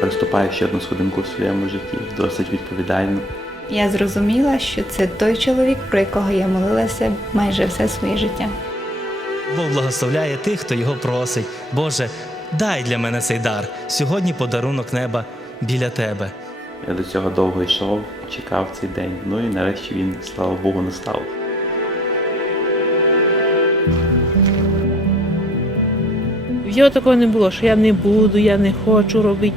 переступаю ще одну сходинку в своєму житті, досить відповідально. Я зрозуміла, що це той чоловік, про якого я молилася майже все своє життя. Бог благословляє тих, хто його просить. Боже, дай для мене цей дар. Сьогодні подарунок неба біля тебе. Я до цього довго йшов, чекав цей день. Ну і нарешті він, слава Богу, настав. В його такого не було, що я не буду, я не хочу робити.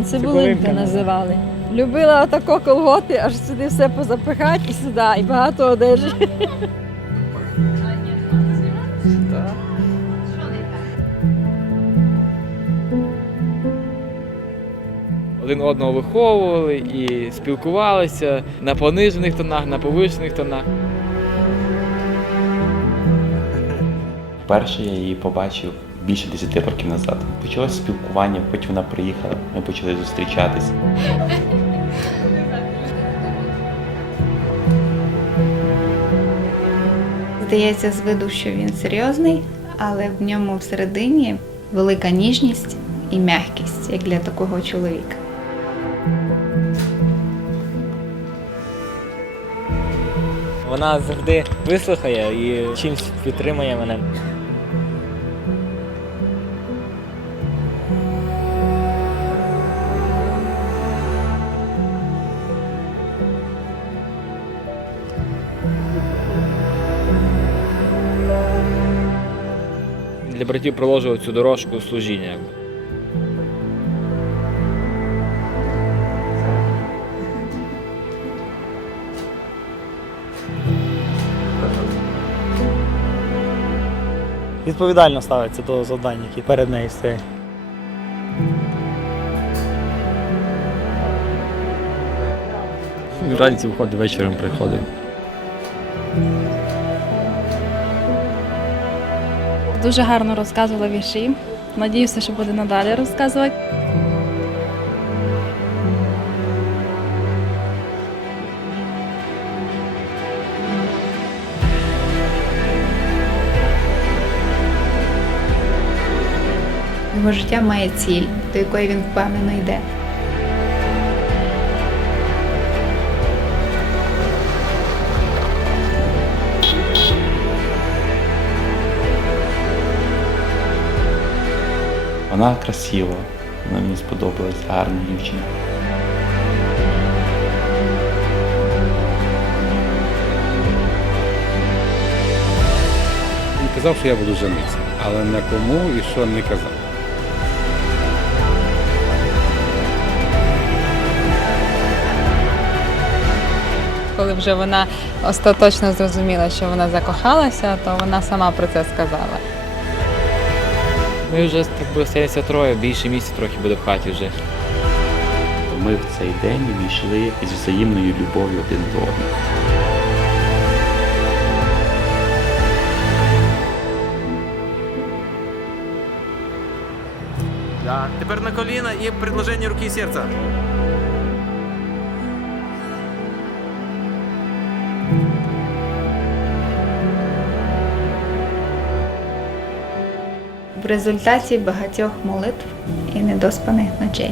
Танцибулинка називали. Любила отако колготи, аж сюди все позапихати і сюди, і багато одежі. один одного виховували і спілкувалися на понижених тонах, на повишених тонах. Вперше я її побачив більше 10 років назад. Почалося спілкування, потім вона приїхала, ми почали зустрічатися. Здається, з виду, що він серйозний, але в ньому всередині велика ніжність і м'якість, як для такого чоловіка. Вона завжди вислухає і чимось підтримує мене. Для братів проложував цю дорожку служіння. Відповідально ставиться до завдань, які перед нею стоять. Вранці виходить, вечором приходить. Дуже гарно розказувала вірші. Надіюся, що буде надалі розказувати. Його життя має ціль, до якої він впевнено йде. Вона красива, вона мені сподобалась, гарна дівчина. Він казав, що я буду женитися, але на кому і що не казав. Коли вже вона остаточно зрозуміла, що вона закохалася, то вона сама про це сказала. Ми вже так би стається троє, більше місяця трохи буде в хаті вже. Ми в цей день війшли із взаємною любов'ю один до одного. Да. Тепер на коліна і предложення руки і серця. В результаті багатьох молитв і недоспаних ночей.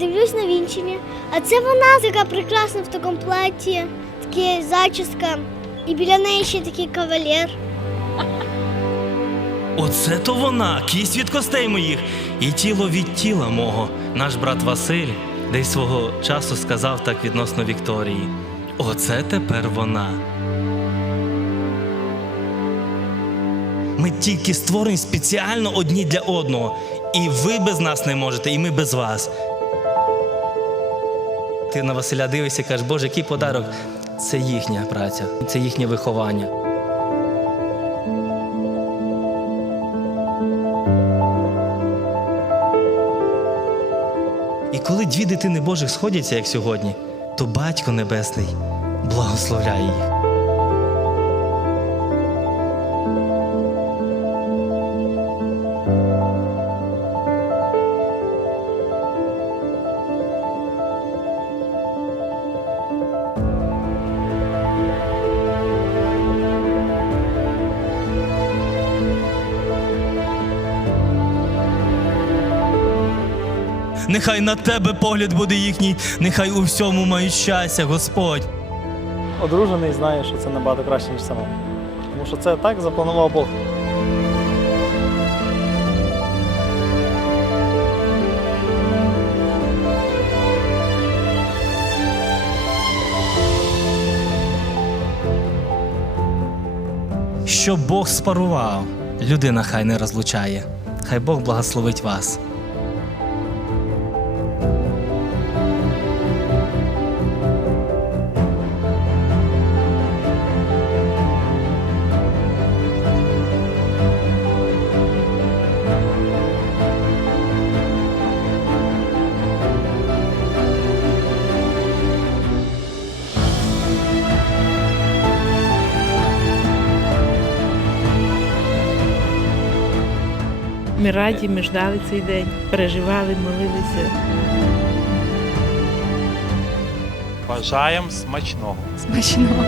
Дивлюсь на вінчення, а це вона така прекрасна в такому платі, такі зачіска, і біля неї ще такий кавалер. Оце то вона, кість від костей моїх, і тіло від тіла мого. Наш брат Василь десь свого часу сказав так відносно Вікторії. Оце тепер вона. Ми тільки створені спеціально одні для одного. І ви без нас не можете, і ми без вас. Ти на Василя дивишся і кажеш, Боже, який подарок? Це їхня праця, це їхнє виховання. І коли дві дитини Божих сходяться, як сьогодні, то Батько Небесний благословляє їх. Нехай на тебе погляд буде їхній, нехай у всьому мають щастя, Господь. Одружений знає, що це набагато краще, ніж самому. Тому що це так запланував Бог. Що Бог спарував, людина хай не розлучає. Хай Бог благословить вас. Ми раді, ми ждали цей день, переживали, молилися. Бажаємо смачного. Смачного.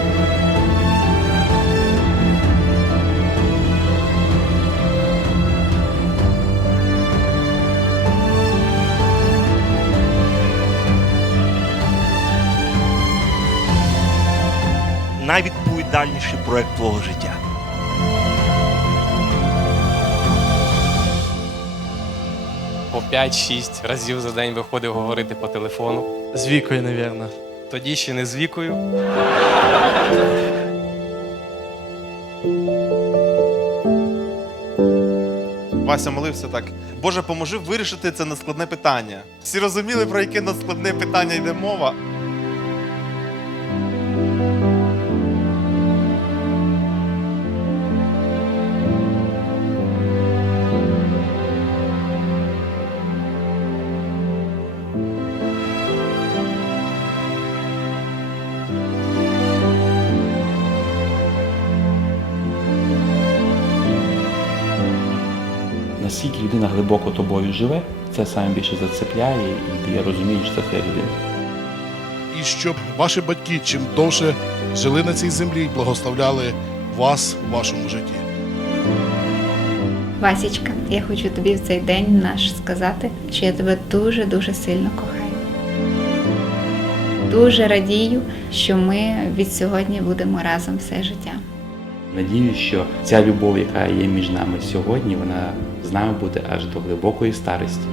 найвідповідальніший проект твого життя. 5-6 разів за день виходив говорити по телефону. З вікою, навірно. Тоді ще не з вікою. Вася молився так. Боже, поможи вирішити це нескладне питання. Всі розуміли, про яке надскладне питання йде мова. Наскільки людина глибоко тобою живе, це саме більше зацепляє, і я розумію, що це твоя людина. І щоб ваші батьки чим довше жили на цій землі і благословляли вас у вашому житті. Васічка, я хочу тобі в цей день наш сказати, що я тебе дуже-дуже сильно кохаю. Дуже радію, що ми від сьогодні будемо разом все життя. Надіюсь, що ця любов, яка є між нами сьогодні, вона з нами буде аж до глибокої старості.